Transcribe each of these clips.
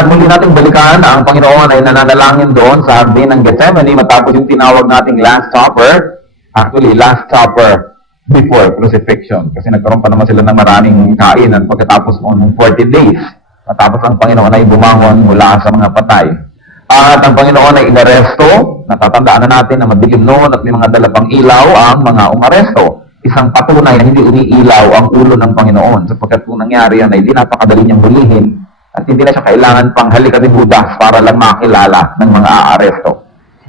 at muli nating balikan ang Panginoon ay nananalangin doon sa Hardin ng Gethsemane matapos yung tinawag nating Last Supper. Actually, Last Supper before crucifixion. Kasi nagkaroon pa naman sila ng maraming kainan pagkatapos ng 40 days. Matapos ang Panginoon ay bumangon mula sa mga patay. At ang Panginoon ay inaresto. Natatandaan na natin na madilim noon at may mga dalapang ilaw ang mga umaresto. Isang patunay na hindi umiilaw ang ulo ng Panginoon sapagkat kung nangyari yan ay di napakadali niyang hulihin at hindi na siya kailangan pang halikabibudas para lang makilala ng mga aaresto.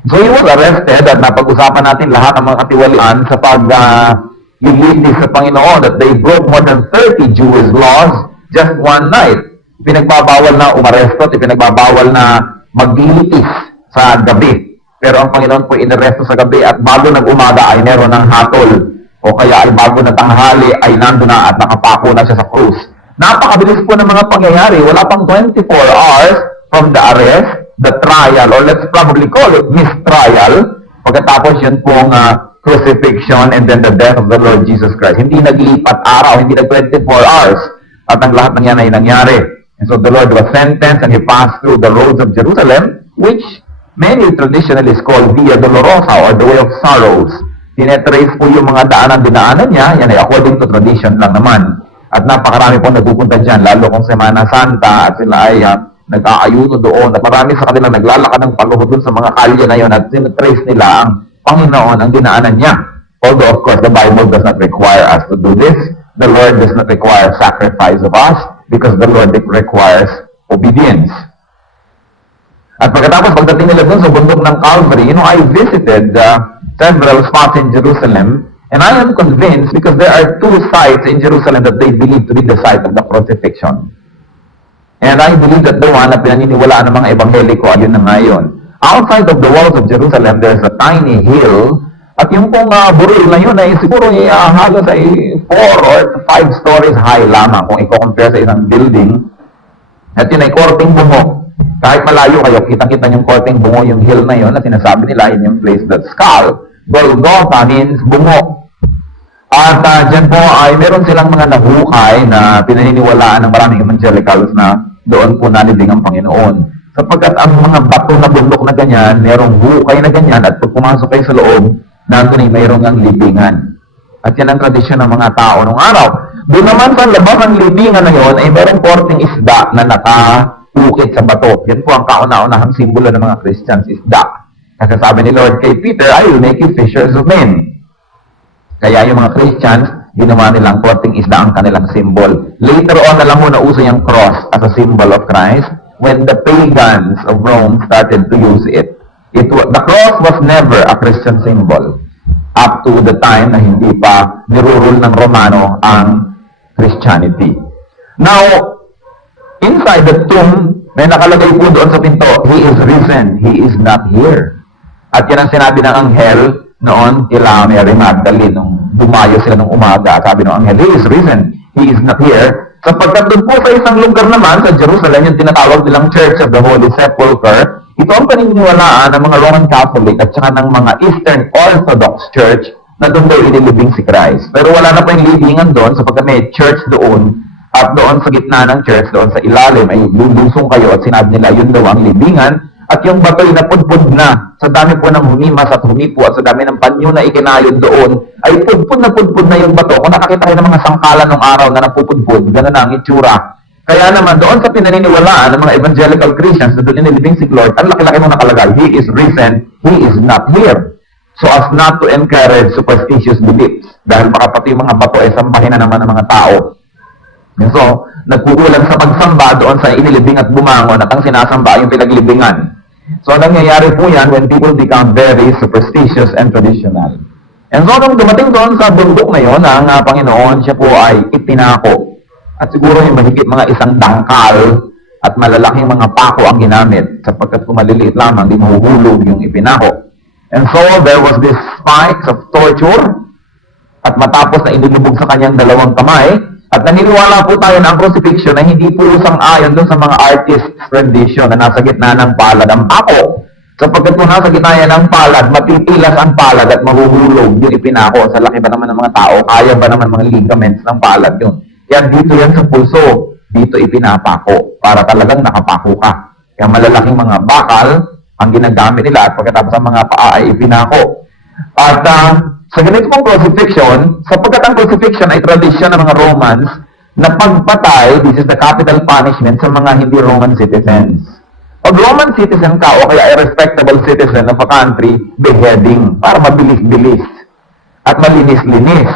So he was arrested at napag-usapan natin lahat ng mga katiwalian sa pag-lilitis sa Panginoon that they broke more than 30 Jewish laws just one night. Pinagbabawal na umaresto at pinagbabawal na maglilitis sa gabi. Pero ang Panginoon po inaresto sa gabi at bago nag-umaga ay meron ng hatol o kaya ay bago na tanghali ay nandun na at nakapako na siya sa krus. Napakabilis po ng mga pangyayari. Wala pang 24 hours from the arrest, the trial, or let's probably call it mistrial. Pagkatapos yun pong crucifixion and then the death of the Lord Jesus Christ. Hindi naglipat araw, hindi nag 24 hours. At ang lahat ng yan ay nangyari. And so the Lord was sentenced and he passed through the roads of Jerusalem, which many traditionalists call Via Dolorosa or the Way of Sorrows. Tinetrace po yung mga dinaanan niya, yan ay according to tradition lang naman. At napakarami po nagpupunta dyan, lalo kung Semana Santa at sila ay nag-aayuno doon. At marami sa kanila naglalakad ng paluhod doon sa mga kalye na yun at tinetrace nila ang Panginoon, ang dinaanan niya. Although of course the Bible does not require us to do this. The Lord does not require sacrifice of us because the Lord requires obedience. At pagkatapos pagdating nila doon sa bundok ng Calvary, I visited several spots in Jerusalem. And I am convinced because there are two sites in Jerusalem that they believe to be the site of the crucifixion. And I believe that the one na pinaniniwalaan ng mga ebangheliko ay yun na ngayon. Outside of the walls of Jerusalem, there's a tiny hill. At yung pong buril na yun ay siguro halos ay 4 or 5 stories high lamang kung i-compare sa isang building. At yun ay korting bungo. Kahit malayo kayo, kitang-kita yung korting bungo, yung hill na yun, at sinasabi nila yun yung place that skull. Golgotha means bungo. At dyan po ay meron silang mga nahukay na pinaniniwalaan ng maraming evangelicals na doon po nalibing ang Panginoon. Sapagkat ang mga bato na bundok na ganyan, merong hukay na ganyan at pag pumasok kayo sa loob, nandun ay mayroong ang libingan. At yan ang tradisyon ng mga tao nung araw. Doon naman sa labas ng libingan na yon ay merong korting isda na nakaukit sa bato. Yan po ang kauna-unahang simbolo ng mga Christians, isda. Kasi sabi ni Lord kay Peter, I will make you fishers of men. Kaya yung mga Christians, ginawa nilang korting isda ang kanilang symbol. Later on, alam mo na uso yung cross as a symbol of Christ. When the pagans of Rome started to use it, the cross was never a Christian symbol up to the time na hindi pa nirurule ng Romano ang Christianity. Now, inside the tomb, may nakalagay po doon sa pinto, He is risen, He is not here. At yan ang sinabi ng anghel noon kila Mary Magdalene nung dumayo sila nung umaga. Sabi ng anghel, He is risen, He is not here. Sapagkat doon po sa isang lugar naman sa Jerusalem, yung tinatawag nilang Church of the Holy Sepulchre, ito ang paniniwalaan ng mga Roman Catholic at saka ng mga Eastern Orthodox Church na doon daw inilibing si Christ. Pero wala na po yung libingan doon sapagkat may church doon at doon sa gitna ng church, doon sa ilalim ay lulusong kayo at sinabi nila yun daw ang libingan. At yung batoy na pudpud na, sa dami po ng humimas at humipo at sa dami ng panyo na ikinayod doon, ay pudpud na yung bato. Kung nakakita kayo ng mga sangkalan ng araw na napupudpud, gano'n na ang itsura. Kaya naman, doon sa pinaniniwalaan ng mga evangelical Christians na doon inilibing si Lord, ang laki-laki mong nakalagay, He is risen, He is not here. So as not to encourage superstitious beliefs, dahil baka pati yung mga bato ay sambahin na naman ng mga tao. And so, nagkukulang sa pagsamba doon sa inilibing at bumangon at ang sinasamba yung pinaglibingan. So, nangyayari po yan when people become very superstitious and traditional. And so, nung dumating doon sa bundok na yon, ang Panginoon, siya po ay ipinako. At siguro yung mahigit mga isang dangkal at malalaking mga pako ang ginamit sapagkat kung maliliit lamang, di mahuhulog yung ipinako. And so, there was this spikes of torture at matapos na inilubog sa kanyang dalawang kamay, at naniniwala po tayo na ang crucifixion ay hindi po sang-ayon doon sa mga artist's rendition na nasa gitna ng palad ang pako. Sapagkat kung nasa gitna yan ng palad, matipilas ang palad at mahuhulog yung ipinako. Sa laki ba naman ng mga tao, kaya ba naman mga ligaments ng palad yun? Kaya dito yan sa pulso. dito ipinapako para talagang nakapako ka. Kaya malalaking mga bakal ang ginagamit nila at pagkatapos ang mga paa ay ipinako. At sa ganito pong crucifixion, sapagkat ang crucifixion ay tradisyon ng mga Romans na pagpatay, this is the capital punishment sa mga hindi Roman citizens. Pag Roman citizen ka o kaya a respectable citizen of a country, beheading para mabilis-bilis at malinis-linis.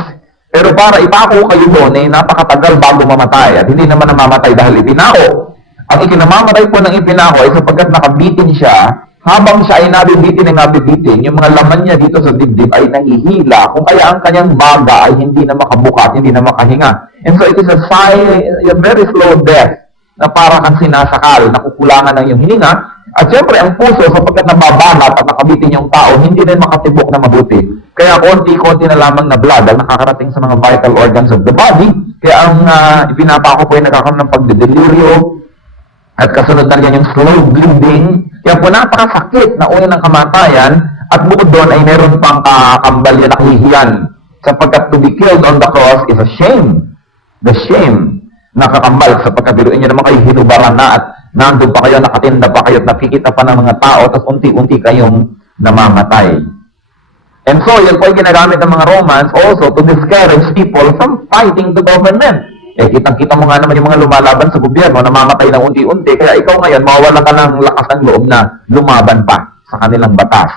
Pero para ipako kayo doon, napakatagal bago mamatay at hindi naman namamatay dahil ipinako. Ang ikinamamatay po ng ipinako ay sapagkat nakabitin siya, habang siya ay nabibitin, yung mga laman niya dito sa dibdib ay nahihila, kung kaya ang kanyang baga ay hindi na makabukat, hindi na makahinga. And so it is a very slow death na para kang sinasakal, nakukulangan ng iyong hininga. At syempre, ang puso, sapagkat nababanat at nakabitin yung tao, hindi rin makatibok na mabuti. Kaya konti-konti na lamang na blood ang nakakarating sa mga vital organs of the body. Kaya ang ipinapako po ay nagkakaroon ng pagdedelirio at kasunod na yan yung slow bleeding. Kaya po napakasakit na una ng kamatayan at bukod doon ay meron pang kakambal yan, nakahihiyan. Sapagkat to be killed on the cross is a shame. The shame nakakambal sapagkat biruin nyo naman kayo hinubaran na at nandun pa kayo, nakatinda pa kayo at nakikita pa ng mga tao tapos unti-unti kayong namamatay. And so, yan po ay ginagamit ng mga Romans also to discourage people from fighting the government. Eh, kitang-kita mo nga naman yung mga lumalaban sa gobyerno, namamatay na unti-unti, kaya ikaw ngayon, mawawala ka ng lakas ng loob na lumaban pa sa kanilang batas.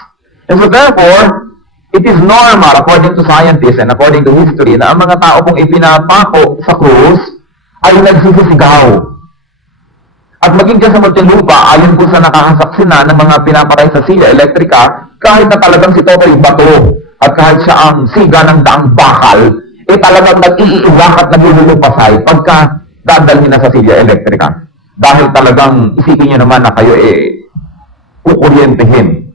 And so therefore, it is normal, according to scientists and according to history, na ang mga tao kung ipinapako sa krus, ay nagsisisigaw. At maging dyan sa Muntinlupa, ayon po sa nakakasaksi na ng mga pinapatay sa silya elektrika, kahit na talagang si Totoy bato, at kahit siya ang siga ng daang bakal, eh talagang nag-iiwak at naglulupasay pagka dadalhin na sa silya elektrika. Dahil talagang isipin nyo naman na kayo kukuryentehin.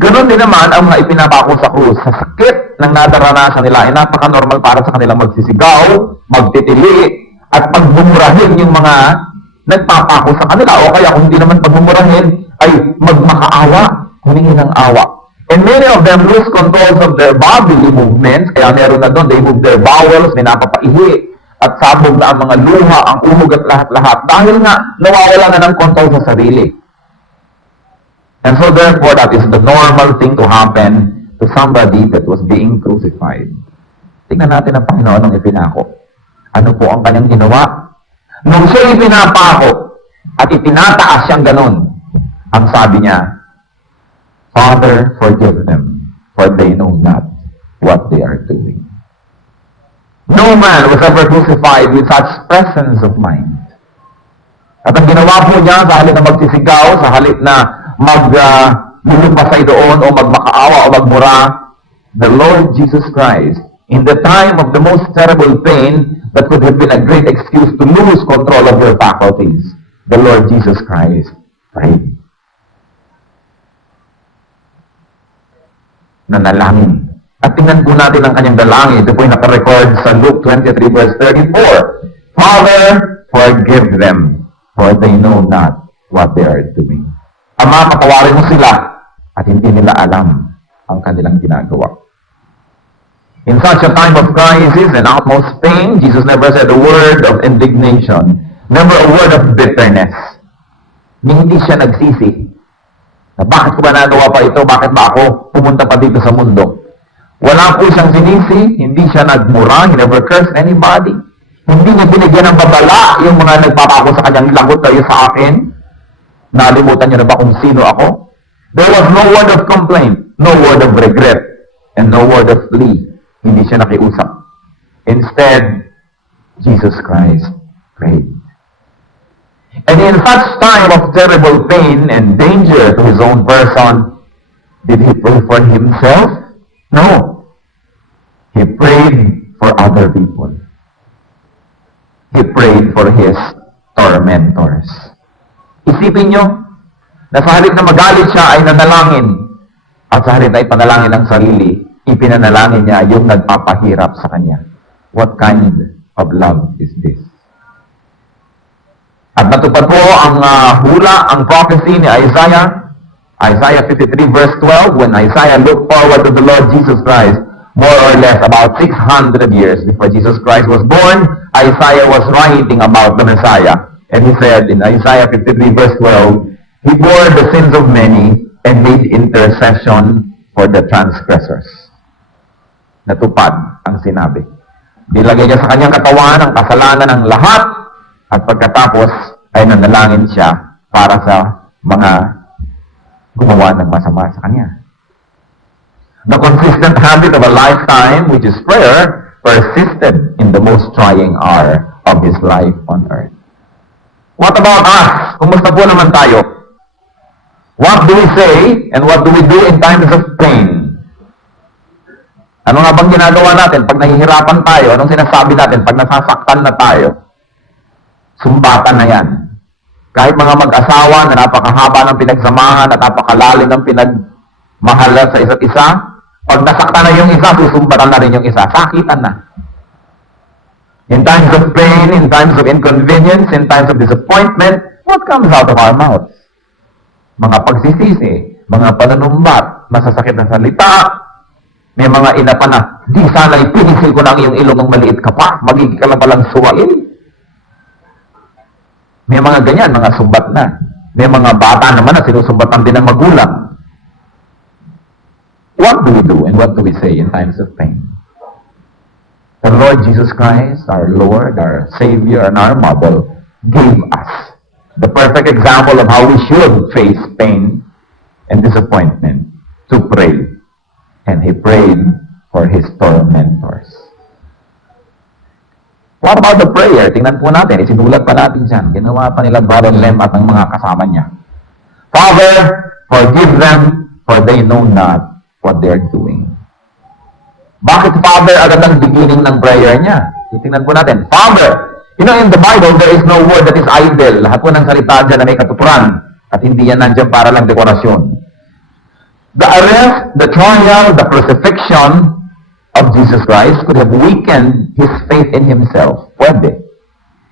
Ganon din naman ang mga ipinapako sa krus. Sa sakit ng nadaranasan nila, ay napaka-normal para sa kanilang magsisigaw, magtitili, at pagbumurahin yung mga nagpapako sa kanila. O kaya kung hindi naman pagbumurahin, ay magmakaawa, humingi ng awa. And many of them lose control of their bodily movements. Kaya meron na doon, they move their bowels, may napapaihi, at sabog na ang mga luha, ang umog at lahat-lahat. Dahil nga, nawawala na ng control sa sarili. And so therefore, that is the normal thing to happen to somebody that was being crucified. Tingnan natin ang Panginoon ng ipinako. Ano po ang kanyang ginawa? Nung siya ipinapako at itinataas siyang ganon, ang sabi niya, Father, forgive them, for they know not what they are doing. No man was ever crucified with such presence of mind. At ang ginawa po niya, sa halip na magsisigaw, sa halip na maglulupasay doon, o magmakaawa, o magmura, the Lord Jesus Christ, in the time of the most terrible pain, that could have been a great excuse to lose control of your faculties, the Lord Jesus Christ prayed. Nanalangin. At tingnan po natin ang kanyang dalangin. Ito po yung nakarecord sa Luke 23 verse 34. Father, forgive them, for they know not what they are doing. Ama, patawarin mo sila at hindi nila alam ang kanilang ginagawa. In such a time of crisis and utmost pain, Jesus never said a word of indignation, never a word of bitterness. Hindi siya nagsisi. Na bakit ko ba nagawa pa ito? Bakit ba ako pumunta pa dito sa mundo? Wala po siyang sinisi, hindi siya nagmura, he never cursed anybody. Hindi niya binigyan ng babala yung mga nagpapako sa kanyang, lagot kayo sa akin. Nalimutan niyo na ba kung sino ako? There was no word of complaint, no word of regret, and no word of plea. Hindi siya nakiusap. Instead, Jesus Christ prayed. And in such time of terrible pain and danger to his own person, did he pray for himself? No. He prayed for other people. He prayed for his tormentors. Isipin nyo, na sa halip na magalit siya ay nanalangin, at sa halip na ipanalangin ang sarili, ipinanalangin niya yung nagpapahirap sa kanya. What kind of love is this? At natupad po ang hula, ang prophecy ni Isaiah 53 verse 12, when Isaiah looked forward to the Lord Jesus Christ, more or less about 600 years before Jesus Christ was born, Isaiah was writing about the Messiah. And he said in Isaiah 53 verse 12, He bore the sins of many and made intercession for the transgressors. Natupad ang sinabi. Nilagay niya sa kanyang katawan ang kasalanan ng lahat at pagkatapos ay nanalangin siya para sa mga gumawa ng masama sa kanya. The consistent habit of a lifetime, which is prayer, persisted in the most trying hour of his life on earth. What about us? Kumusta po naman tayo? What do we say and what do we do in times of pain? Ano nga bang ginagawa natin pag nahihirapan tayo? Anong sinasabi natin pag nasasaktan na tayo? Sumbatan na yan. Kahit mga mag-asawa na napakahaba ng pinagsamahan at napakalalim ng pinagmahalan sa isa't isa, pag nasaktan na yung isa, susumbatan na rin yung isa. Sakitan na. In times of pain, in times of inconvenience, in times of disappointment, what comes out of our mouths? Mga pagsisisi, mga pananumbat, masasakit na salita, may mga ina pa na, di sana'y pinisil ko na ang iyong ilong ng maliit ka pa, magiging ka lang palang suwain. May mga ganyan, mga sumbat na. May mga bata naman na sinusumbatan din ng magulang. What do we do and what do we say in times of pain? The Lord Jesus Christ, our Lord, our Savior, and our model, gave us the perfect example of how we should face pain and disappointment to pray. And he prayed for his tormentors. What about the prayer? Tingnan po natin. Isinulat pa natin dyan. Ginawa pa nila Brother Lem at ang mga kasama niya. Father, forgive them, for they know not what they're doing. Bakit Father agad ang beginning ng prayer niya? Tingnan po natin. Father! You know, in the Bible, there is no word that is idle. Lahat po ng salita dyan na may katuturan. At hindi yan nandyan para lang dekorasyon. The arrest, the trial, the crucifixion of Jesus Christ could have weakened his faith in himself. Pwede.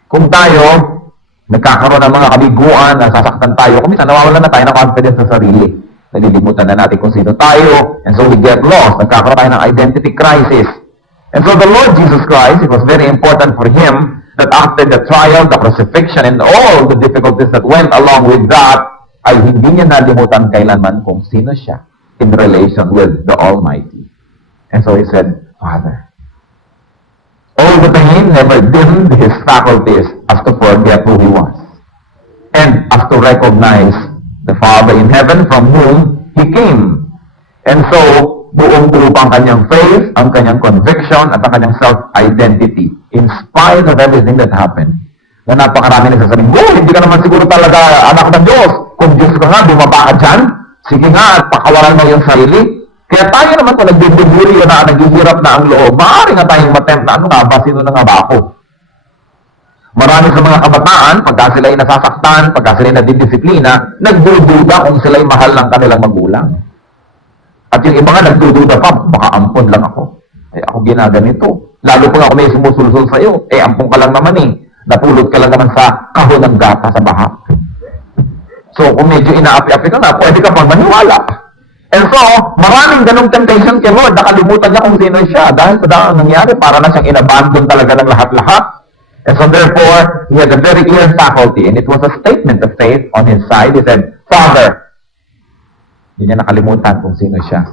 Kung tayo, nagkakaroon ng mga kabiguan, nasasaktan tayo, kung minsan nawawalan na tayo ng confidence sa sarili. Nalilimutan na natin kung sino tayo, and so we get lost. Nagkakaroon tayo ng identity crisis. And so the Lord Jesus Christ, it was very important for him that after the trial, the crucifixion, and all the difficulties that went along with that, ay hindi niya nalimutan kailanman kung sino siya in relation with the Almighty. And so he said, Father. All the pain never dimmed his faculties as to forget who he was. And as to recognize the Father in heaven from whom he came. And so, buong-buo pa ang kanyang faith, ang kanyang conviction, at ang kanyang self-identity. In spite of everything that happened. Na napakarami nagsasabing, hindi ka naman siguro talaga anak ng Diyos. Kung Diyos ka nga, bumaba ka dyan. Sige nga, at pakawalan mo yung sarili. Kaya tayo naman kung nagbibiguri na naghihirap na ang loob, maaari nga tayong matempt na ano nga ba, sino na nga ba ako? Marami sa mga kabataan, pagka sila'y nasasaktan, pagka sila'y nadidisiplina, nagdududa kung sila'y mahal ng kanilang magulang. At yung iba nga nagdududa pa, baka ampon lang ako. Ako ginaganito. Lalo kung ako may sumusulsul sa'yo, ampon ka lang naman napulot ka lang naman sa kahon ng gata sa baha. So, kung medyo inaapi-api ka na, pwede ka pang maniwala. And so, maraming ganong temptation kay Lord, nakalimutan niya kung sino siya. Dahil sa dahil nangyari, para na siyang inabandon talaga ng lahat-lahat. And so, therefore, he had a very clear faculty. And it was a statement of faith on his side. He said, Father. Hindi niya nakalimutan kung sino siya.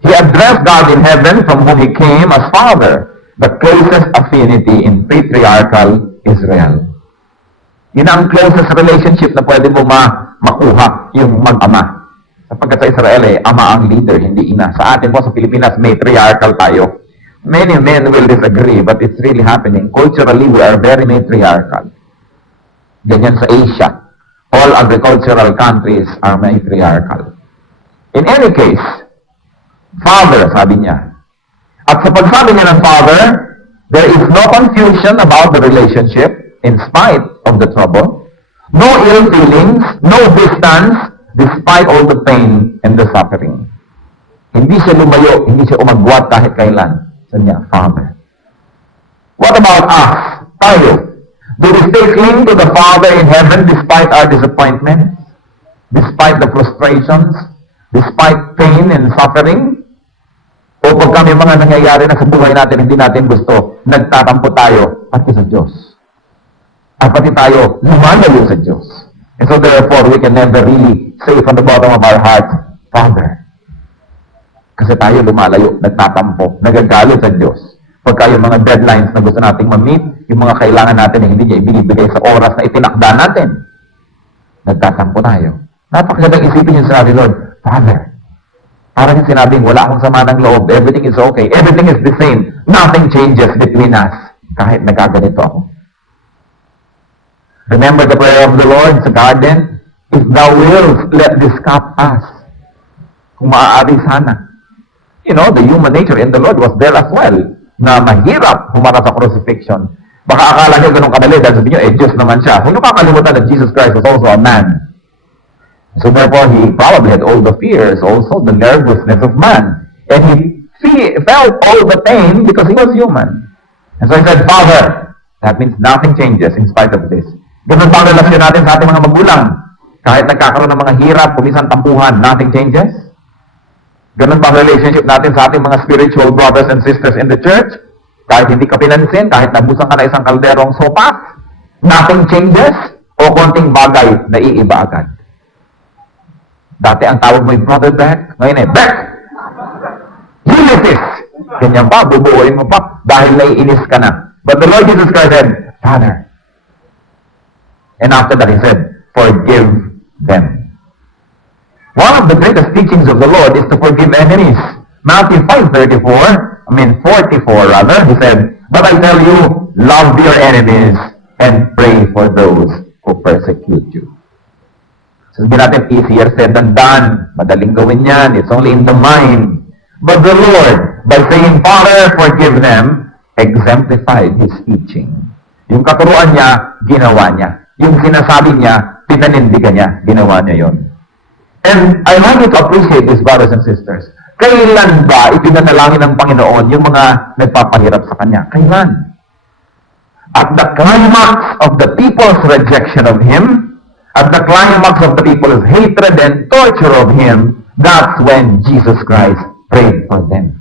He addressed God in heaven from whom he came as Father, the closest affinity in patriarchal Israel. Yun ang closest relationship na pwede mo makuha, yung mag-ama. Sapagkat sa Israel, ama ang leader, hindi ina. Sa atin po, sa Pilipinas, matriarchal tayo. Many men will disagree, but it's really happening. Culturally, we are very matriarchal. Ganyan sa Asia. All agricultural countries are matriarchal. In any case, Father, sabi niya. At sa pagsabi niya ng Father, there is no confusion about the relationship in spite of the trouble. No ill feelings, no distance, despite all the pain and the suffering. Hindi siya lumayo, hindi siya umagwat kahit kailan. Sa niya, Father. What about us? Tayo. Do we stay cling to the Father in heaven despite our disappointments? Despite the frustrations? Despite pain and suffering? O pagka may mga nangyayari na sa buhay natin, hindi natin gusto, nagtatampo tayo, pati sa Diyos. At pati tayo, lumalayo sa Diyos. And so therefore, we can never really say from the bottom of our heart, Father. Kasi tayo lumalayo, nagtatampo, nagagalit sa Diyos. Pagka yung mga deadlines na gusto nating ma-meet, yung mga kailangan natin na hindi niya ibinibigay sa oras na itinakda natin, nagtatampo tayo. Napakagandang isipin yung sinabi, Lord, Father, parang yung sinabing, wala akong sama ng loob, everything is okay, everything is the same, nothing changes between us, kahit nagaganito ako. Remember the prayer of the Lord sa garden? If thou wilt, let this cup pass. Kung maaari sana. You know, the human nature in the Lord was there as well, na mahirap humarap sa crucifixion. Baka akala nyo ganun kadali, dahil sabi nyo, Diyos naman siya. Huwag nyo kakalimutan that Jesus Christ was also a man. So therefore, he probably had all the fears, also the nervousness of man. And he felt all the pain because he was human. And so he said, Father, that means nothing changes in spite of this. Ganun ba ang relasyon natin sa ating mga magulang? Kahit nagkakaroon ng mga hirap, kumisan tampuhan, nothing changes? Ganun ba ang relationship natin sa ating mga spiritual brothers and sisters in the church? Kahit hindi ka pinansin, kahit nabusan ka na isang kalderong sopas, nothing changes? O konting bagay na iiba agad? Dati ang tawag mo yung brother Beck, ngayon Beck! Ulysses! Ganyan pa, bubuuin mo pa, dahil naiinis ka na. But the Lord Jesus Christ said, Father. And after that he said, forgive them. One of the greatest teachings of the Lord is to forgive enemies. Matthew 44, he said, but I tell you, love your enemies and pray for those who persecute you. Sabi natin, easier said than done. Madaling gawin yan. It's only in the mind. But the Lord, by saying, Father, forgive them, exemplified His teaching. Yung katuruan niya, ginawa niya. Yung sinasabi niya, pinanindigan niya, ginawa niya yon. And I want you to appreciate this, brothers and sisters. Kailan ba ipinanalangin ng Panginoon yung mga nagpapahirap sa Kanya? Kailan? At the climax of the people's rejection of Him, at the climax of the people's hatred and torture of Him, that's when Jesus Christ prayed for them.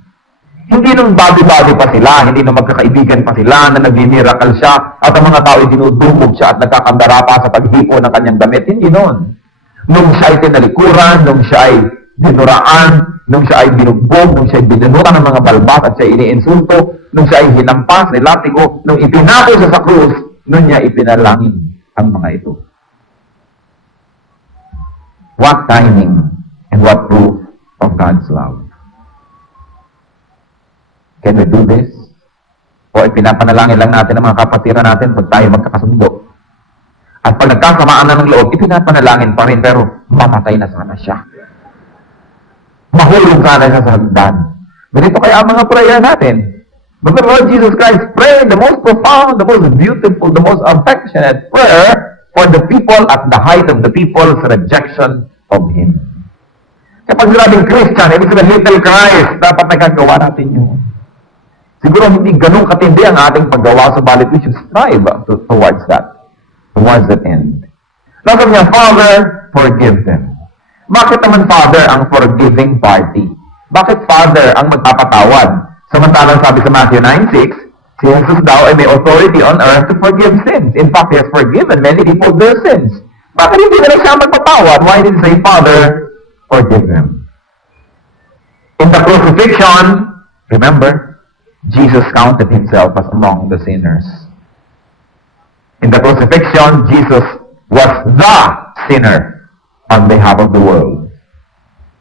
Hindi nung body-body pa sila, hindi nung magkakaibigan pa sila, na nag-miracle siya, at ang mga tao ay dinudumog siya at nagkakandara pa sa paghipo ng kanyang damit. Hindi noon. Nung siya ay tinalikuran, nung siya ay dinuraan, nung siya ay binugbog, nung siya ay binunutan ng mga balbat at siya ay iniinsulto, nung siya ay hinampas, nilatigo, nung ipinako siya sa krus, nung niya ipinalangin ang mga ito. What timing and what proof of God's love. Can we do this? O ipinapanalangin lang natin ang mga kapatiran natin pag tayo magkakasundo. At pag nagkasamaan na ng loob, ipinapanalangin pa rin, pero mamatay na sana siya. Mahulog sana siya sa hagdan. Ganito kaya ang mga prayer natin. But the Lord Jesus Christ prayed the most profound, the most beautiful, the most affectionate prayer for the people at the height of the people's rejection of Him. Kapag sinabing Christian, ibig sabihin little Christ, dapat nagagawa natin yun. Siguro hindi ganun katindi ang ating paggawa, subalit we should strive towards that end. Sabi niya, Father, forgive them. Bakit naman Father ang forgiving party? Bakit Father ang magpapatawad? Samantalang sabi sa Matthew 9:6, si Jesus daw ay may authority on earth to forgive sins. In fact, He has forgiven many people their sins. Bakit hindi na lang siya magpapatawad? Why did He say, Father, forgive them? In the crucifixion, remember, Jesus counted Himself as among the sinners. In the crucifixion, Jesus was the sinner on behalf of the world.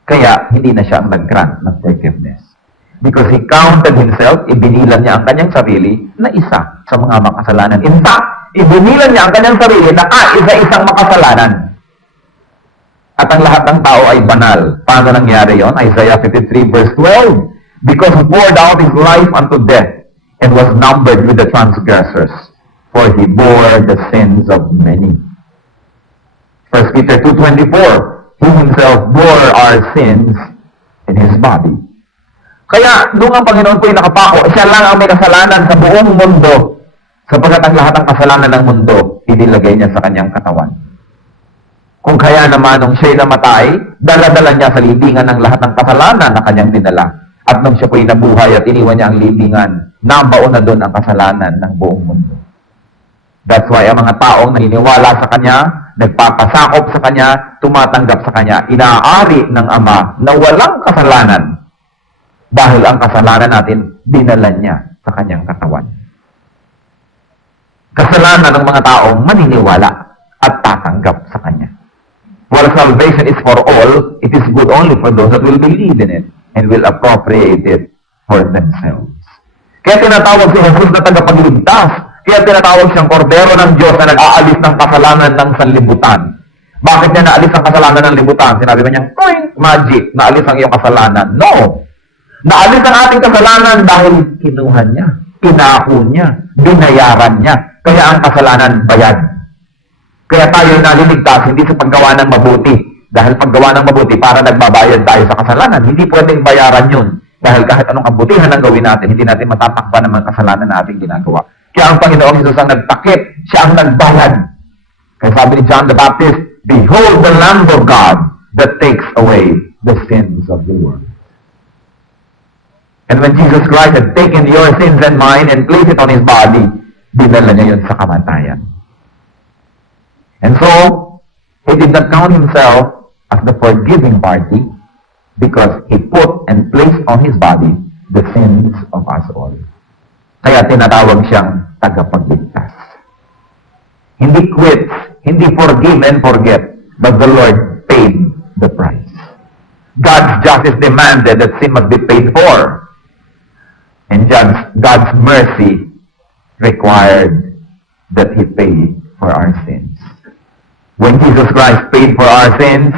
Kaya, hindi na siya nag-grant ng forgiveness. Because He counted Himself, ibinilan niya ang kanyang sarili na isa sa mga makasalanan. In fact, ibinilan niya ang kanyang sarili na isa-isang makasalanan. At ang lahat ng tao ay banal. Paano nangyari yon? Isaiah 53 verse 12. Because He poured out His life unto death and was numbered with the transgressors, for He bore the sins of many. 1 Peter 2:24, He Himself bore our sins in His body. Kaya, nung ang Panginoon po ay nakapako, siya lang ang may kasalanan sa buong mundo, sapagkat ang lahat ng kasalanan ng mundo, inilagay niya sa kanyang katawan. Kung kaya naman nung siya'y namatay, dala-dala niya sa libingan ng lahat ng kasalanan na kanyang dinala. At nung siya po'y nabuhay at iniwan niya ang libingan, nabaon na doon ang kasalanan ng buong mundo. That's why ang mga taong naniniwala sa Kanya, nagpapasakop sa Kanya, tumatanggap sa Kanya, inaari ng Ama na walang kasalanan. Dahil ang kasalanan natin, dinala niya sa Kanyang katawan. Kasalanan ng mga taong maniniwala at tatanggap sa Kanya. While salvation is for all, it is good only for those that will believe in it and will appropriate it for themselves. Kaya tinatawag si Jesus na tagapagligtas. Kaya tinatawag siyang kordero ng Diyos na nag-aalis ng kasalanan ng sanlibutan. Bakit niya naalis ang kasalanan ng libutan? Sinabi ba niya, magic, naalis ang iyong kasalanan. No! Naalis ang ating kasalanan dahil kinuha niya, pinako niya, binayaran niya. Kaya ang kasalanan bayad. Kaya tayo naliligtas, hindi sa paggawa ng mabuti. Dahil paggawa ng mabuti, para nagbabayad tayo sa kasalanan. Hindi pwedeng bayaran yun. Dahil kahit anong kabutihan ang gawin natin, hindi natin matatakpan ng mga kasalanan na ating ginagawa. Kaya ang Panginoong Jesus ang nagtakip, siya ang nagbayad. Kaya sabi ni John the Baptist, "Behold the Lamb of God that takes away the sins of the world." And when Jesus Christ had taken your sins and mine and placed it on His body, dinala niya yun sa kamatayan. And so, He did not count Himself as the forgiving party because He put and placed on His body the sins of us all. Kaya tinatawag siyang tagapagligtas. Hindi quits, hindi forgive and forget, but the Lord paid the price. God's justice demanded that sin must be paid for. And God's mercy required that He pay for our sins. When Jesus Christ paid for our sins,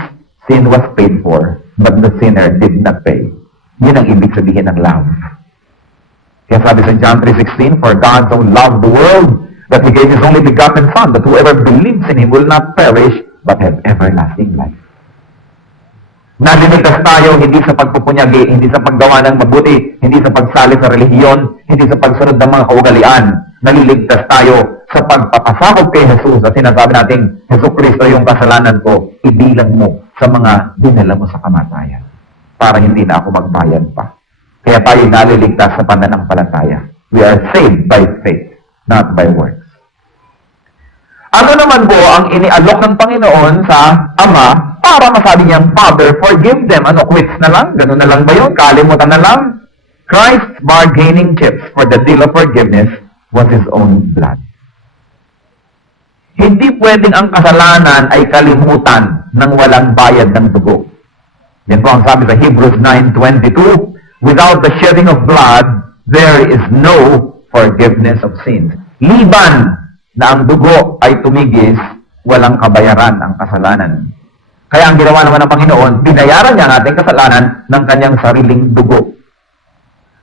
sin was paid for, but the sinner did not pay. Yun ang ibig sabihin ng love. Kaya sabi sa John 3:16, "For God so loved the world that He gave His only begotten Son, that whoever believes in Him will not perish, but have everlasting life." Naliligtas tayo hindi sa pagpupunyagi, hindi sa paggawa ng mabuti, hindi sa pagsali sa relihiyon, hindi sa pagsunod ng mga kaugalian. Naliligtas tayo sa pagpapasakop kay Jesus at sinasabi natin, "Jesus Kristo, yung kasalanan ko, ibilang mo sa mga dinala mo sa kamatayan para hindi na ako magbayad pa." Kaya tayo naliligtas sa pananampalataya. We are saved by faith, not by works. Ano naman po ang inialok ng Panginoon sa Ama para masabi niyang, "Father, forgive them." Ano, quits na lang? Ganun na lang ba yun? Kalimutan na lang? Christ's bargaining chips for the deal of forgiveness was His own blood. Hindi pwedeng ang kasalanan ay kalimutan ng walang bayad ng dugo. Yan po ang sabi sa Hebrews 9:22, "Without the shedding of blood, there is no forgiveness of sins." Liban na ang dugo ay tumigis, walang kabayaran ang kasalanan. Kaya ang ginawa naman ng Panginoon, binayaran niya ang ating kasalanan ng kanyang sariling dugo.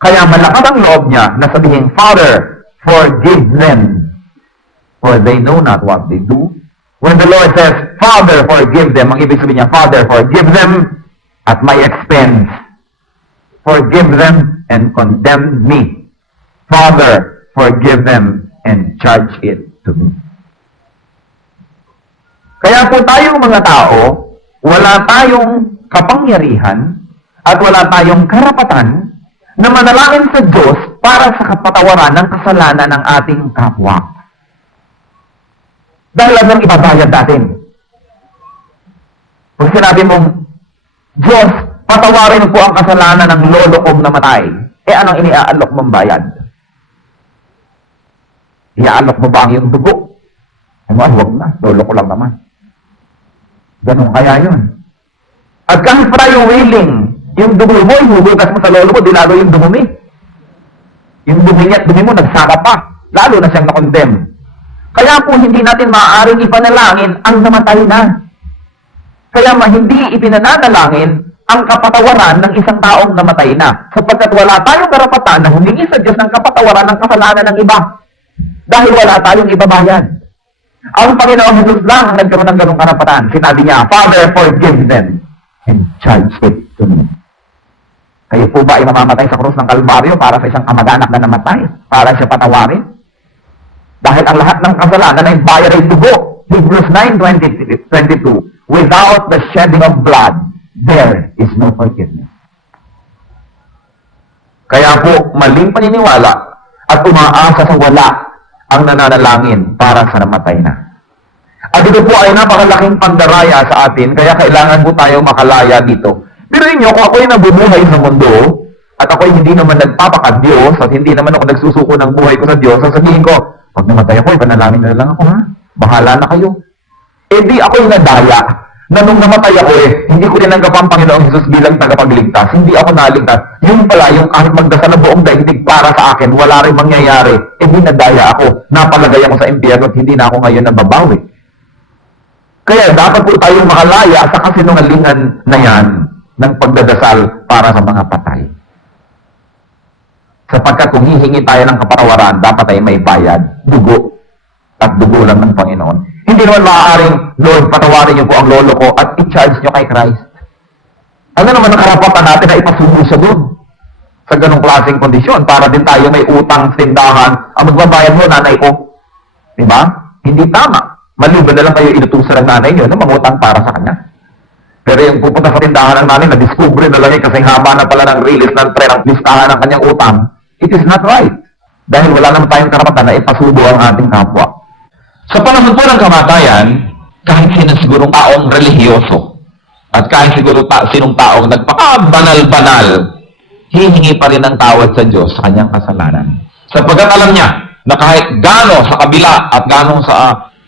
Kaya malakas ang loob niya na sabihin, "Father, forgive them, for they know not what they do." When the Lord says, "Father, forgive them," ang ibig sabihin niya, "Father, forgive them at my expense. Forgive them and condemn me. Father, forgive them and charge it to me." Kaya po tayong mga tao, wala tayong kapangyarihan at wala tayong karapatan na manalangin sa Diyos para sa kapatawaran ng kasalanan ng ating kapwa. Dahil anong ibabayad natin? Kung sinabi mong, "Diyos, patawarin po ang kasalanan ng lolo kong namatay," anong iniaalok mong bayad? Iaalok mo ba ang iyong dugo? Huwag na, lolo ko lang naman. Ganun kaya yun. At kahit pa tayo willing, yung dugo mo, ihuhugas mo sa lolo mo, di lalo yung dumumi. Yung dumi niya at dumi mo, nagsaka pa. Lalo na siyang nakondem. Kaya po hindi natin maaaring ipanalangin ang namatay na. Kaya hindi ipinananalangin ang kapatawaran ng isang taong namatay na. Sapagkat wala tayong karapatan na humingi sa Diyos ng kapatawaran ng kasalanan ng iba. Dahil wala tayong ibabayad. Ang Panginoong Jesus lang ang nagkaroon ng ganong karapatan. Sinabi niya, "Father, forgive them and charge it to me." Kayo po ba ay mamamatay sa krus ng Kalbaryo para sa isang kamag-anak na namatay? Para siya patawarin? Dahil ang lahat ng kasalanan ay bayad ay dugo. Hebrews 9:22, "Without the shedding of blood, there is no forgiveness." Kaya po, maling paniniwala at umaasa sa wala ang nananalangin para sa namatay na. At ito po ay napakalaking pandaraya sa atin, kaya kailangan po tayo makalaya dito. Pero inyo, kung ako'y nabubuhay sa mundo, at ako'y hindi naman nagpapaka-Diyos, at hindi naman ako nagsusuko ng buhay ko sa Diyos, sasabihin ko, pag namatay ako, ipanalangin na lang ako, ha? Bahala na kayo. Eh di ako'y nadaya, na nung namatay ako hindi ko tinanggap ang Panginoong Jesus bilang tagapagligtas. Hindi ako naligtas. Yun pala, yung kahit magdasal ng buong daigdig para sa akin, wala rin mangyayari. Eh di nadaya ako. Napalagay ako sa impyerno at hindi na ako ngayon nababawi. Kaya dapat po tayong makalaya sa kasinungalingan na yan ng pagdadasal para sa mga patay. Sapagkat kung hihingi tayo ng kapatawaran, dapat ay may bayad, dugo, at dugo lang ng Panginoon. Hindi naman maaaring, Lord, patawarin niyo po ang lolo ko at i-charge niyo kay Christ. Ano naman ang karapatan natin na ipasubo siya doon? Sa ganong klaseng kondisyon, para din tayo may utang tindahan, ang magbabayad mo, nanay ko. Diba? Hindi tama. Maliban na lang kayo inutusan ng nanay niyo na mangutang para sa kanya. Pero yung pupunta sa tindahan ng nanay, na-discover na lang kasi haba na pala ng release ng tren ang listahan ng kanyang utang, it is not right. Dahil wala naman tayong karapatan na ipasubo ang ating kapwa. Sa panahon po ng kamatayan, kahit sino sigurong taong relihiyoso, at kahit siguro sinong taong nagpaka-banal-banal, hihingi pa rin ng tawad sa Diyos sa kanyang kasalanan. Sapagkat alam niya na kahit gaano sa kabila at gaano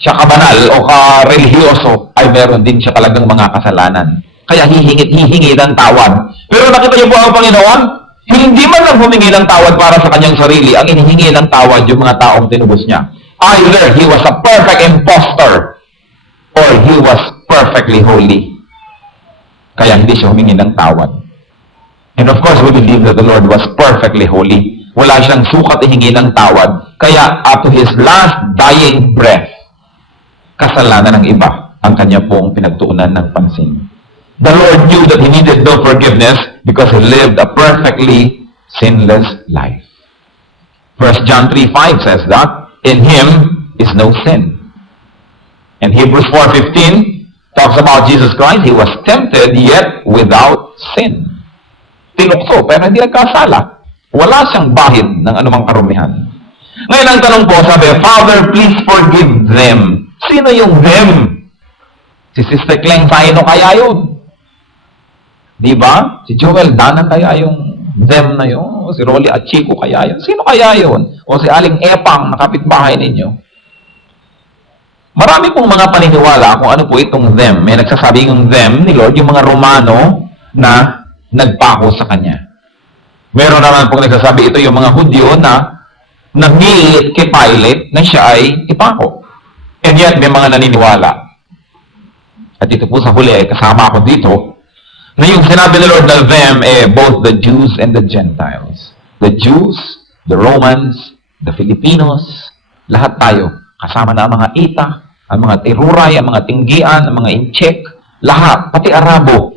siya kabanal o ka-relihiyoso, ay meron din siya talagang mga kasalanan. Kaya hihingi ng tawad. Pero nakita niyo po ang Panginoon, hindi man lang humingi ng tawad para sa kanyang sarili, ang hinihingi ng tawad yung mga taong tinubos niya. Either he was a perfect impostor or he was perfectly holy. Kaya hindi siya humingi ng tawad. And of course, we believe that the Lord was perfectly holy. Wala siyang sukat ihingi ng tawad. Kaya up to his last dying breath, kasalanan ng iba ang kanya pong pinagtuunan ng pansin. The Lord knew that he needed no forgiveness because he lived a perfectly sinless life. 1 John 3:5 says that, in him is no sin. And Hebrews 4:15 talks about Jesus Christ. He was tempted yet without sin. Tinukso pero hindi nagkasala. Wala siyang bahid ng anumang karumihan. Ngayon ang tanong po, sabi, Father, please forgive them. Sino yung them? Si Sister Kleng Saino kaya yun? Diba? Si Joel Danan kaya yung them na yun? O si Rolly Achico kaya yun? Sino kaya yun? O si Aling Epang na kapitbahay ninyo? Marami pong mga paniniwala kung ano po itong them. May nagsasabing yung them ni Lord, yung mga Romano na nagpako sa Kanya. Meron naman pong nagsasabi ito yung mga Hudyo na nagnilit kay Pilate na siya ay ipako. And yet, may mga naniniwala. At ito po sa huli, kasama ako dito, na yung sinabi ni Lord na them, both the Jews and the Gentiles. The Jews, the Romans, the Filipinos, lahat tayo. Kasama na ang mga Ita, ang mga Tiruray, ang mga Tinggian, ang mga Inchek, lahat, pati Arabo,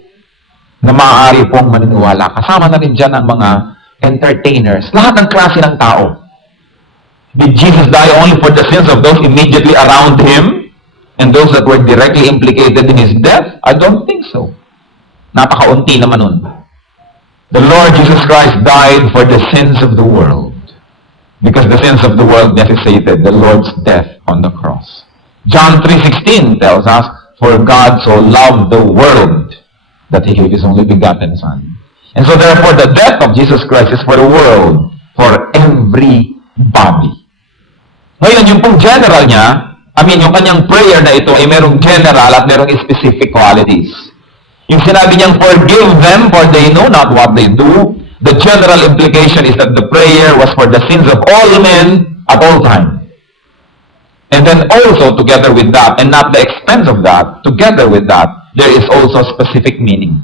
na maaari pong maniniwala. Kasama na rin dyan ang mga entertainers, lahat ng klase ng tao. Did Jesus die only for the sins of those immediately around Him and those that were directly implicated in His death? I don't think so. Napakaunti naman nun. The Lord Jesus Christ died for the sins of the world because the sins of the world necessitated the Lord's death on the cross. John 3:16 tells us, for God so loved the world that He gave His only begotten Son. And so therefore, the death of Jesus Christ is for the world, for everybody. Ngayon, yung pong general niya, yung kanyang prayer na ito ay merong general at merong specific qualities. Yung sinabi niyang, forgive them for they know not what they do, the general implication is that the prayer was for the sins of all men at all time. And then also, together with that, and not the expense of that, together with that, there is also specific meaning.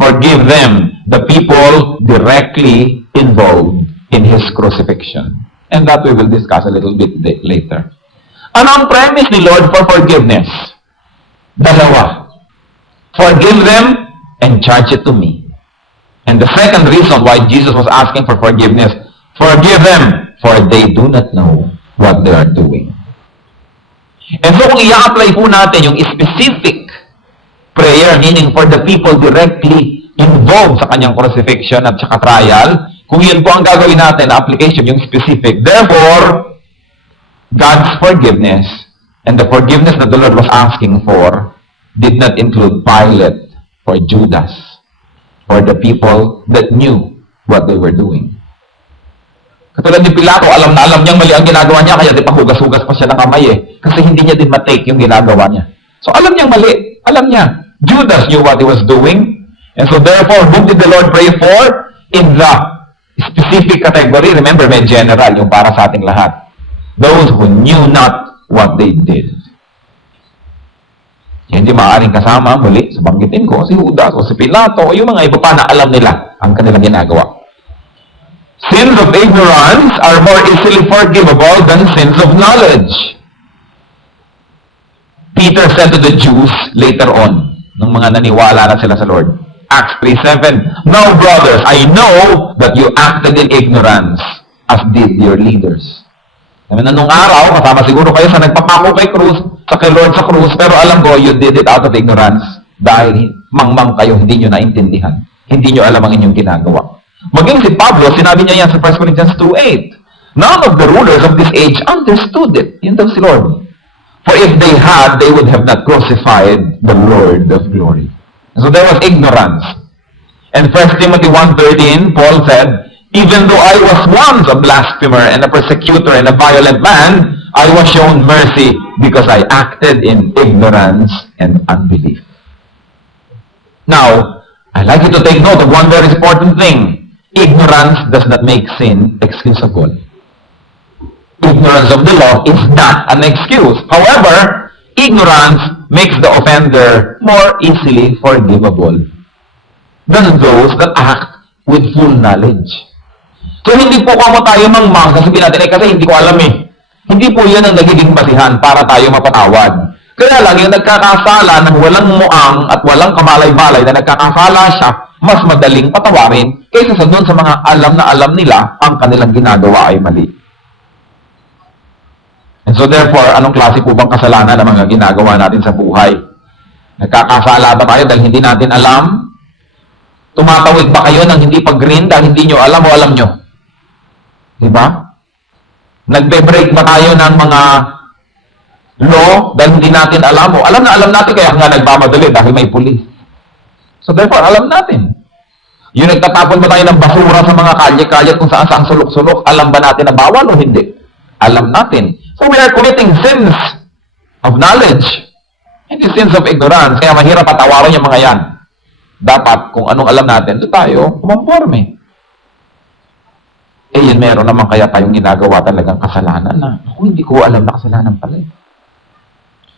Forgive them, the people directly involved in His crucifixion. And that we will discuss a little bit later. Ano ang premise ni Lord for forgiveness? Dalawa. Forgive them and charge it to me. And the second reason why Jesus was asking for forgiveness, forgive them, for they do not know what they are doing. And so kung i-apply po natin yung specific prayer, meaning for the people directly involved sa kanyang crucifixion at saka trial, Kung yun po ang gagawin natin, application, yung specific. Therefore, God's forgiveness and the forgiveness that the Lord was asking for did not include Pilate or Judas or the people that knew what they were doing. Katulad ni Pilato, alam na alam niyang mali ang ginagawa niya, kaya di pa hugas-hugas pa siya ng kamay kasi hindi niya din matake yung ginagawa niya. So alam niyang mali, alam niya. Judas knew what he was doing, and so therefore, whom did the Lord pray for? In the specific category, remember, may general, yung para sa ating lahat. Those who knew not what they did. Hindi maaaring kasama, muli, sabanggitin ko, si Judas o si Pilato o yung mga iba pa na alam nila ang kanilang ginagawa. Sins of ignorance are more easily forgivable than sins of knowledge. Peter said to the Jews later on, nung mga naniwala na sila sa Lord, Acts 3:7, "Now, brothers, I know that you acted in ignorance, as did your leaders." Sabi na nung araw, kasama siguro kayo sa nagpapako kay krus, kay Lord sa krus, pero alam ko, you did it out of ignorance dahil mangmang kayo, hindi nyo naintindihan. Hindi nyo alam ang inyong ginagawa. Maging si Pablo, sinabi niya yan sa 1 Corinthians 2:8. None of the rulers of this age understood it. Yun daw si Lord. For if they had, they would have not crucified the Lord of glory. So there was ignorance. And 1 Timothy 1:13, Paul said, "Even though I was once a blasphemer and a persecutor and a violent man, I was shown mercy because I acted in ignorance and unbelief." Now, I'd like you to take note of one very important thing. Ignorance does not make sin excusable. Ignorance of the law is not an excuse. However, ignorance makes the offender more easily forgivable than those that act with full knowledge. So, hindi po kamo tayo mangmang, sasabihin natin, kasi hindi ko alam eh. Hindi po yan ang nagiging basihan para tayo mapatawad. Kaya lang, yung nagkakasala ng walang muang at walang kamalay-balay na nagkakasala siya, mas madaling patawarin kaysa sa doon sa mga alam na alam nila ang kanilang ginagawa ay mali. And so therefore, anong klase po bang kasalanan na mga ginagawa natin sa buhay? Nagkakasala ba tayo dahil hindi natin alam? Tumatawid ba kayo ng hindi pag-green dahil hindi nyo alam o alam nyo? Diba? Nagbe-break ba tayo ng mga law dahil hindi natin alam o alam na alam natin kaya nga nagmamadali dahil may pulis. So therefore, alam natin. Yung nagtatapon ba tayo ng basura sa mga kalye-kalye kung saan-saan sulok-sulok, alam ba natin na bawal o hindi? Alam natin. So we are committing sins of knowledge. Hindi sins of ignorance. Kaya mahirap patawarin yung mga yan. Dapat, kung anong alam natin, doon tayo kumonforme. Eh, yun, meron naman kaya tayong ginagawa talagang kasalanan na, ako, hindi ko alam na kasalanan pala.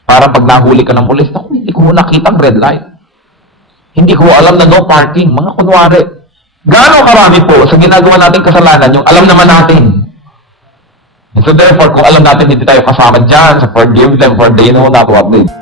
Parang pag nahuli ka ng pulis, ako, hindi ko nakita ang red light. Hindi ko alam na no parking. Mga kunwari. Gaano karami po sa ginagawa nating kasalanan, yung alam naman natin. And so therefore, kung alam natin hindi tayo kasama dyan, so forgive them for they know not what they do.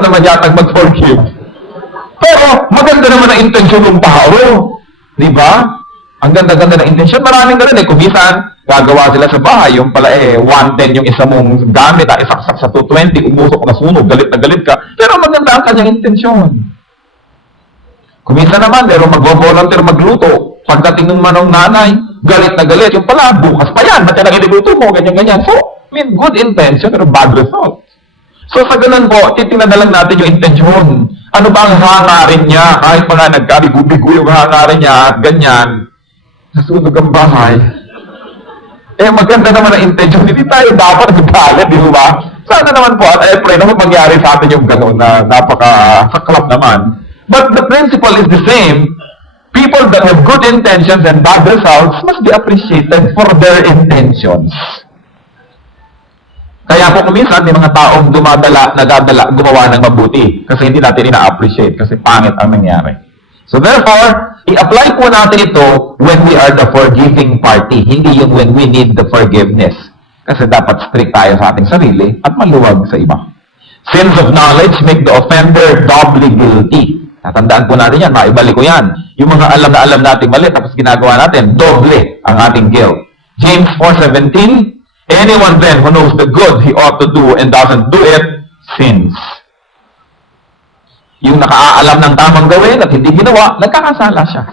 Naman yatang mag-forgive. Pero, maganda naman ang intensyon ng tao. Di ba? Ang ganda-ganda ng intensyon. Maraming ganun eh. Kung minsan, gagawa sila sa bahay, yung pala 110 yung isa mong gamit, isaksak sa 220, umusok na sunog, galit na galit ka. Pero maganda ang kanyang intensyon. Kung minsan naman, pero mag-volunteer magluto, pagdating ng manong nanay, galit na galit, yung pala, bukas pa yan, ba't yan ang iniluto mo, ganyan-ganyan. So, good intention, pero bad result. So sa ganun po, titingnan na lang natin yung intensyon. Ano ba ang hangarin niya? Kahit mga nagkabigo-bigo yung hangarin niya at ganyan, nasunog ang bahay. Maganda naman ang intensyon. Hindi tayo dapat nagagalit, di ba? Sana naman po, at pray naman mangyari sa atin yung gano'n na napaka-saklap naman. But the principle is the same. People that have good intentions and bad results must be appreciated for their intentions. Kaya po kuminsan, may mga taong nagadala, gumawa ng mabuti. Kasi hindi natin ina-appreciate, kasi pangit ang nangyari. So therefore, i-apply po natin ito when we are the forgiving party, hindi yung when we need the forgiveness. Kasi dapat strict tayo sa ating sarili at maluwag sa iba. Sins of knowledge make the offender doubly guilty. Tatandaan po natin yan, maibalik ko yan. Yung mga alam na alam natin mali, tapos ginagawa natin, doble ang ating guilt. James 4:17, anyone then who knows the good he ought to do and doesn't do it, sins. Yung nakaalam ng tamang gawin at hindi ginawa, nagkakasala siya.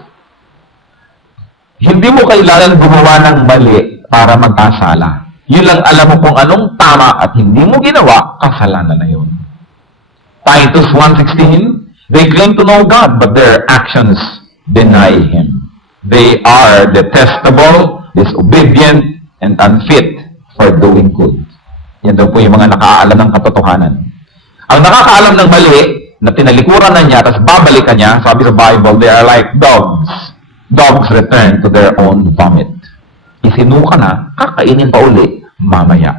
Hindi mo kailangan gumawa ng mali para magkasala. Yun lang alam mo kung anong tama at hindi mo ginawa, kasalanan na yun. Titus 1:16, they claim to know God, but their actions deny Him. They are detestable, disobedient, and unfit for doing good. Yan daw po yung mga nakaalam ng katotohanan. Ang nakakaalam ng mali, na tinalikuran na niya, tapos babalikan niya, sabi sa Bible, they are like dogs. Dogs return to their own vomit. Isinuka na, kakainin pa uli, mamaya.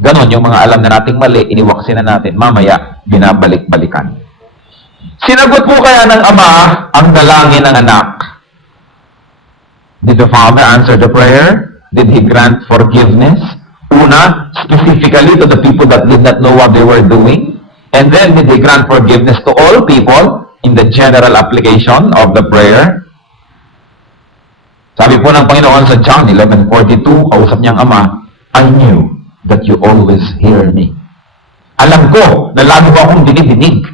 Ganon yung mga alam na nating mali, iniwaksin na natin, mamaya, binabalik-balikan. Sinagot po kaya ng Ama ang dalangin ng anak. Did the Father answer the prayer? Did He grant forgiveness? Una, specifically to the people that did not know what they were doing. And then, did He grant forgiveness to all people in the general application of the prayer? Sabi po ng Panginoon sa John 11:42, kausap niyang Ama, I knew that you always hear me. Alam ko na lagi mo akong dinidinig.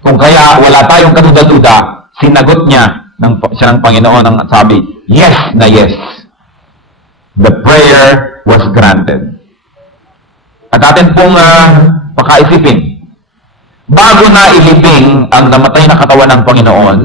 Kung kaya wala tayong kaduda-duda, sinagot niya siya ng Panginoon ang sabi, yes na yes. The prayer was granted. At atin pong pakaisipin, bago na ilibing ang namatay na katawan ng Panginoon,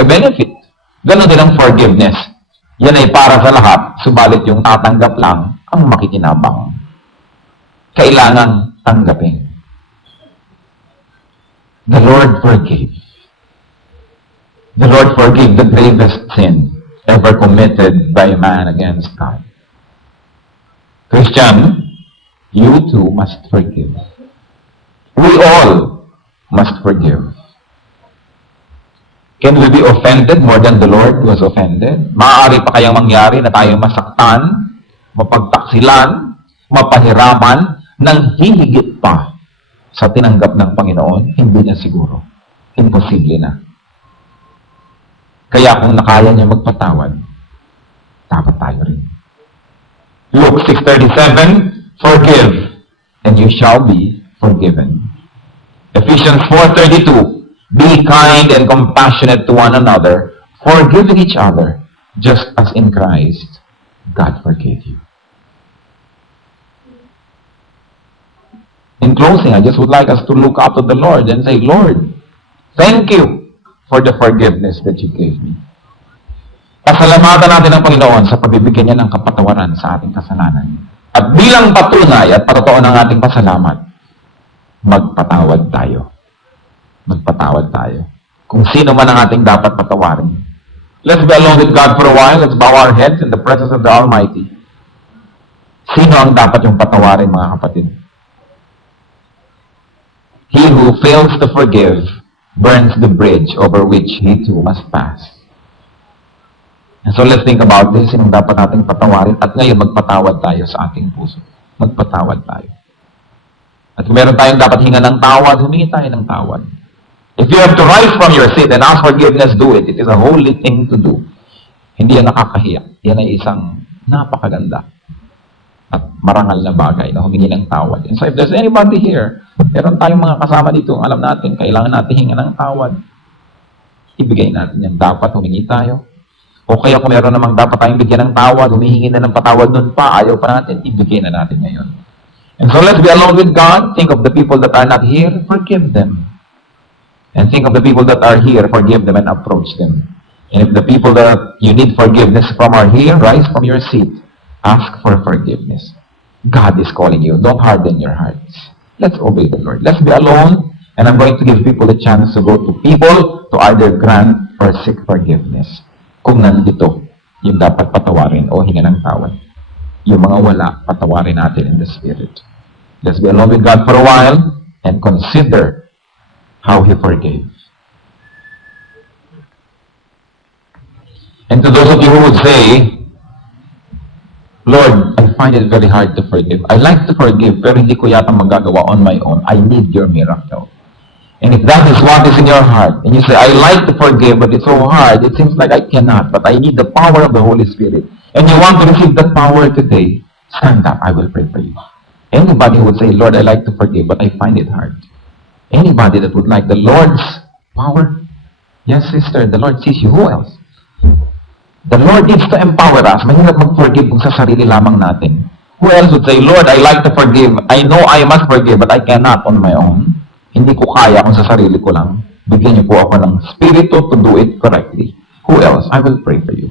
the benefit. Ganon din ang forgiveness. Yan ay para sa lahat, subalit yung tatanggap lang ang makikinabang. Kailangang tanggapin. The Lord forgave. The Lord forgave the gravest sin ever committed by man against God. Christian, you too must forgive. We all must forgive. Can we be offended more than the Lord was offended? Maaari pa kayang mangyari na tayo masaktan, mapagtaksilan, mapahiraman, nang hihigit pa sa tinanggap ng Panginoon? Hindi na siguro. Imposible na. Kaya kung nakaya niya magpatawad, dapat tayo rin. Luke 6:37, forgive, and you shall be forgiven. Ephesians 4:32, be kind and compassionate to one another, forgiving each other, just as in Christ, God forgave you. In closing, closing, I just would like us to look up to the Lord and say, Lord, thank you for the forgiveness that you gave me. Pasalamatan natin ang Panginoon sa pagbibigyan niya ng kapatawaran sa ating kasalanan. At bilang patunay at patotoo ng ating pasalamat, magpatawad tayo. Magpatawad tayo. Kung sino man ang ating dapat patawarin. Let's be alone with God for a while. Let's bow our heads in the presence of the Almighty. Sino ang dapat yung patawarin, mga kapatid? He who fails to forgive burns the bridge over which he too must pass. And so let's think about this. Sinong dapat nating patawarin? At ngayon, magpatawad tayo sa ating puso. Magpatawad tayo. At kung meron tayong dapat hinga ng tawad, humingi tayo ng tawad. If you have to rise from your seat and ask forgiveness, do it. It is a holy thing to do. Hindi yan nakakahiya. Yan ay isang napakaganda at marangal na bagay na humingi ng tawad. And so if there's anybody here, meron tayong mga kasama dito, alam natin, kailangan natin hinga ng tawad. Ibigay natin yan. Dapat humingi tayo. O kaya kung meron namang dapat tayong bigyan ng tawad, humihingi na ng patawad nun pa, ayaw pa natin, ibigay na natin ngayon. And so let's be alone with God. Think of the people that are not here, forgive them. And think of the people that are here, forgive them and approach them. And if the people that you need forgiveness from are here, rise from your seat. Ask for forgiveness. God is calling you. Don't harden your hearts. Let's obey the Lord. Let's be alone. And I'm going to give people a chance to go to people to either grant or seek forgiveness. Kung nandito, yung dapat patawarin o hinga ng tawad. Yung mga wala, patawarin natin in the Spirit. Let's be alone with God for a while and consider how He forgave. And to those of you who would say, Lord, I find it very hard to forgive. I like to forgive, pero hindi ko yata magagawa on my own. I need your miracle. And if that is what is in your heart, and you say, I like to forgive, but it's so hard, it seems like I cannot, but I need the power of the Holy Spirit, and you want to receive that power today, stand up, I will pray for you. Anybody who would say, Lord, I like to forgive, but I find it hard. Anybody that would like the Lord's power? Yes, sister, the Lord sees you. Who else? The Lord needs to empower us. Mahirap mag-forgive kung sa sarili lamang natin. Who else would say, Lord, I like to forgive. I know I must forgive, but I cannot on my own. Hindi ko kaya kung sa sarili ko lang. Bigyan niyo po ako ng spirito to do it correctly. Who else? I will pray for you.